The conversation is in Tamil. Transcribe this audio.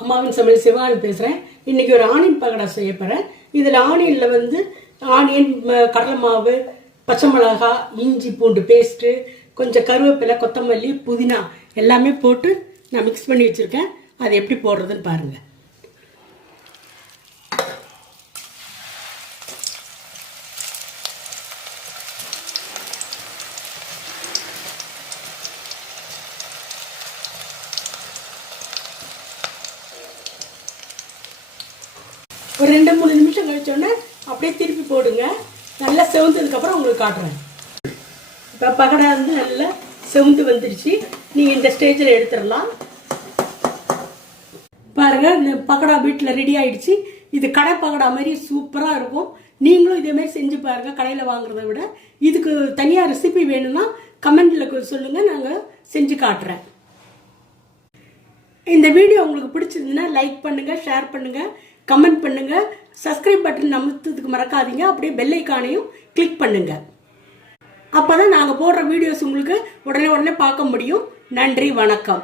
அம்மாவின் சமையல் சிவானி பேசுகிறேன். இன்றைக்கி ஒரு ஆனியன் பக்கோடா செய்ய போகிறேன். இதில் ஆனியனில் வந்து ஆனியன், கடலை மாவு, பச்சை மிளகா, இஞ்சி பூண்டு பேஸ்ட்டு, கொஞ்சம் கருவேப்பிலை, கொத்தமல்லி, புதினா எல்லாமே போட்டு நான் மிக்ஸ் பண்ணி வச்சுருக்கேன். அது எப்படி போடுறதுன்னு பாருங்கள். ஒரு 2-3 நிமிஷம் கழிச்சோடனே அப்படியே திருப்பி போடுங்க. நல்லா செவந்ததுக்கப்புறம் உங்களுக்கு காட்டுறேன். இப்போ பக்கோடா வந்து நல்லா செவந்து வந்துடுச்சு. நீங்கள் இந்த ஸ்டேஜில் எடுத்துடலாம். பாருங்கள், இந்த பக்கோடா வீட்டில் ரெடி ஆகிடுச்சு. இது கடை பக்கோடா மாதிரி சூப்பராக இருக்கும். நீங்களும் இதேமாரி செஞ்சு பாருங்கள். கடையில் வாங்குறத விட இதுக்கு தனியாக ரெசிபி வேணும்னா கமெண்டில் சொல்லுங்கள், நாங்கள் செஞ்சு காட்டுறேன். இந்த வீடியோ உங்களுக்கு பிடிச்சிருந்துன்னா லைக் பண்ணுங்கள், ஷேர் பண்ணுங்கள், கமெண்ட் பண்ணுங்கள். சப்ஸ்கிரைப் பட்டன் அமுத்துறதுக்கு மறக்காதீங்க. அப்படியே பெல் ஐக்கானையும் கிளிக் பண்ணுங்கள். அப்போ தான் நாங்கள் போடுற வீடியோஸ் உங்களுக்கு உடனே பார்க்க முடியும். நன்றி, வணக்கம்.